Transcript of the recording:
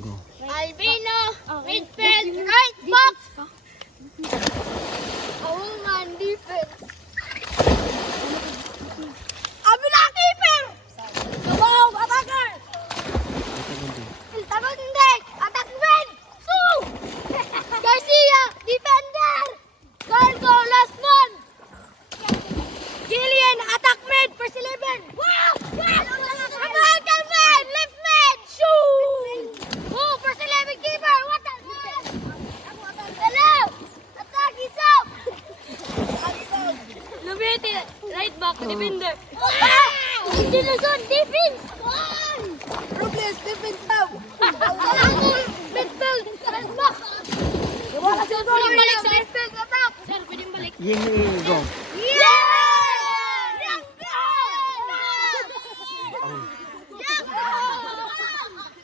Go. Albino, midfield, right box. Woman, defense. Abila, keeper. Sabaw, attacker. Tagot hindi. Attack win. Sue. Garcia, defender. Cargo, last man. Gillian, attack mid, first 11. Wow! Abraham Calvin, left mid. Shoot. Oh, first 11 keeper. What the hell? Hello. Attack is up. Lubiti, right back, defender. Wow! Defense.